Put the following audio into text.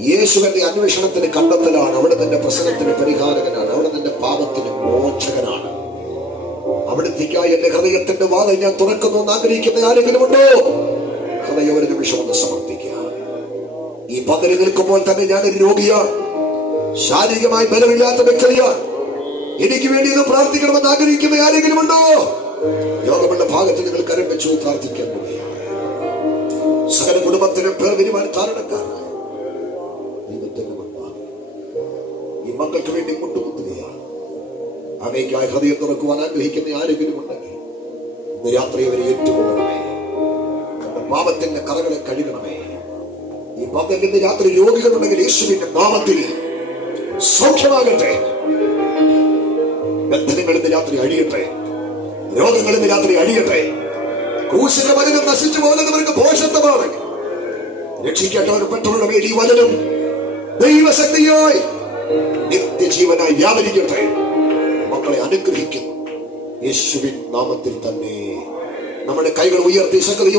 യേശുവിന്റെ അന്വേഷണത്തിന് കണ്ടെത്തലാണ്. അവിടെ തന്റെ പ്രശ്നത്തിന് പരിഹാരകനാണ്. അവിടെ തന്റെ പാപത്തിന് മോചകനാണ്. അവിടത്തേക്കായി എന്റെ ഹൃദയത്തിന്റെ വാതിൽ ഞാൻ തുറക്കുന്നു എന്ന് ആഗ്രഹിക്കുന്ന ആരെങ്കിലും ഉണ്ടോ? ഹൃദയം ഒരു നിമിഷം ഒന്ന് സമർപ്പിക്കുക. ഈ പന്തലിൽ നിൽക്കുമ്പോൾ തന്നെ ഞാൻ ഒരു രോഗിയാണ്. ശാരീരികമായി ബലമില്ലാത്ത വ്യക്തിയാണ്. എനിക്ക് വേണ്ടി ഇത് പ്രാർത്ഥിക്കണമെന്ന് ആഗ്രഹിക്കുന്ന ആരെങ്കിലും ഉണ്ടോ? യോഗമുള്ള ഭാഗത്ത് നിങ്ങൾ കരം വെച്ചു പ്രാർത്ഥിക്കാൻ പോവുകയാണ്. സകല കുടുംബത്തിനും പേർ വരുവാൻ മക്കൾക്ക് വേണ്ടി മുട്ടുകുത്തുകയാണ് അവയ്ക്കായി ഹൃദയം തുറക്കുവാൻ ആഗ്രഹിക്കുന്ന ആരെങ്കിലും ഉണ്ടെങ്കിൽ ഇന്ന് രാത്രി അവരെ ഏറ്റുകൊള്ളണമേ. പാപത്തിന്റെ കറകളെ കഴുകണമേ. ഈ പന്തലിൽ ഇന്ന് രാത്രി രോഗികളുണ്ടെങ്കിൽ യേശുവിന്റെ നാമത്തിൽ സൗഖ്യമാകട്ടെ. ബന്ധനങ്ങൾ ഇന്ന് രാത്രി അഴിയട്ടെ. രോഗങ്ങൾ ഇന്ന് രാത്രി അഴിയട്ടെ. ക്രൂശിന്റെ വചനം നശിച്ചു പോകുന്നവർക്ക് പോഷത്വമാണ് രക്ഷിക്കട്ടവർ മേൽ ഈ വചനം ദൈവശക്തിയായി നിത്യജീവനായി വ്യാപരിക്കട്ടെ. മക്കളെ അനുഗ്രഹിക്കുന്നു. യേശുവിൻ നാമത്തിൽ തന്നെ. നമ്മുടെ കൈകൾ ഉയർത്തി ശക്തിയോടെ